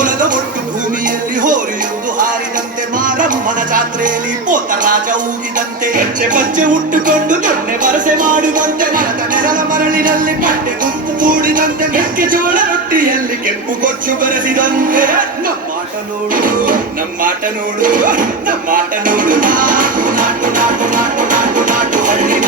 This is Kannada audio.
ಹೊಲದ ಒಟ್ಟು ಭೂಮಿಯಲ್ಲಿ ಹೋರಿಯೊಂದು ಹಾರಿದಂತೆ ಮಾರಮ್ಮನ ಜಾತ್ರೆಯಲ್ಲಿ ಪೋತರಾಜ ಊಗಿದಂತೆ ಹೆಜ್ಜೆ ಪಚ್ಚೆ ಉಟ್ಟುಕೊಂಡು ದೊಣ್ಣೆ ಬರಸೆ ಮಾಡುವಂತೆ ಮರದ ನೆರಳ ಮರಳಿನಲ್ಲಿ ಪಟ್ಟೆ ಗುಂಪು ಕೂಡಿದಂತೆ ಮೆಕ್ಕೆಜೋಳ ರೊಟ್ಟಿಯಲ್ಲಿ ಕೆಂಪು ಕೊಚ್ಚು ಬೆರೆಸಿದಂತೆ ನಮ್ಮಾಟ ನೋಡು ನಮ್ಮಾಟ ನೋಡು ನಮ್ಮಾಟ ನೋಡು ನಾಟು ನಾಟು ನಾಟು ನಾಟು ನಾಟು ನಾಟು ಹಳ್ಳಿ